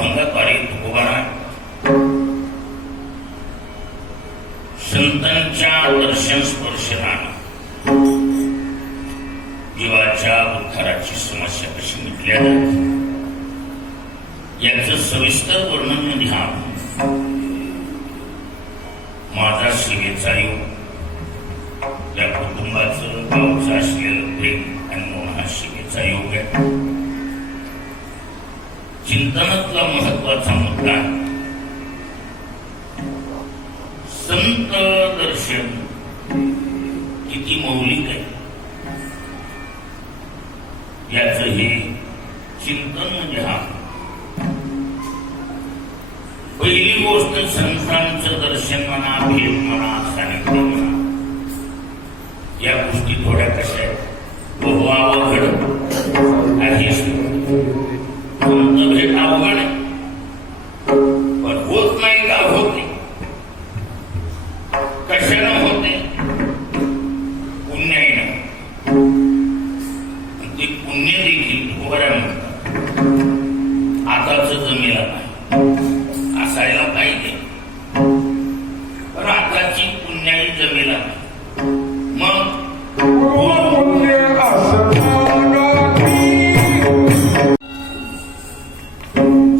अभंगाद्वारे तुकोबारा संतांच्या दर्शन स्पर्शनानं जीवाच्या उद्धाराची समस्या कशी मिटल्या याचं सविस्तर वर्णन घ्या माझा सेवेचा योग. या कुटुंबाचं गावचं असलेलं प्रेम आणि म्हणून सेवेचा योग आहे. चिंतनातला महत्त्वाचा मुद्दा संत दर्शन किती मौलिक आहे. याच हे चिंतन म्हणजे हा. पहिली गोष्ट संतांचं दर्शन म्हणा पुण्य देखील उभऱ्या म्हणतात आताच जमेला नाही. असायला पाहिजे. पण आताची पुण्याही जमेला नाही. मग?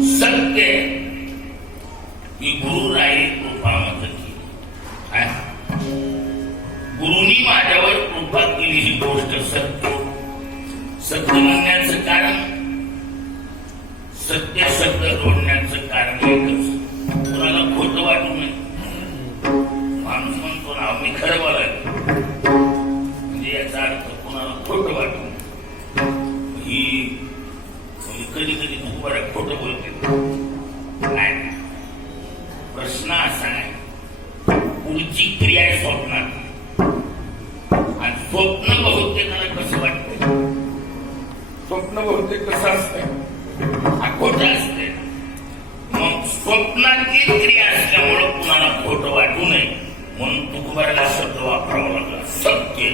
सत्य. ही गुरु राहील कृपा मत गुरुनी माझ्या सत्य म्हणण्याचं कारण सत्य शब्द रोडण्याचं कारण एकच. कुणाला खोटं वाटू नये. माणूस म्हणतो ना मी खरं बोलायला. म्हणजे याचा अर्थ कुणाला खोटं वाटू नये. ही म्हणजे कधी कधी तू बरं खोट बोलते. नाही. प्रश्न असा आहे पुढची क्रिया आहे स्वप्नात. आणि स्वप्न बहुतेकाला कसं वाटतं? स्वप्न बहुतेक कसं असतंय हा असते. मग स्वप्नातली क्रिया असल्यामुळं कुणाला खोट वाटू नये म्हणून तुकोबाराला शब्द वापरावा लागला. सत्य.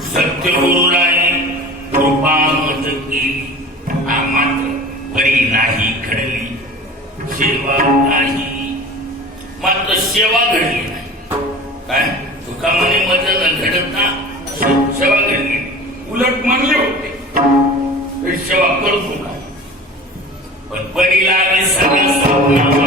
सत्य गुरुराय कृपा मत केली हा मात्र परी नाही घडली. सेवा नाही. मात्र सेवा घडली नाही. काय? तुका म्हणे मत घडत ना हे सेवा करतो काय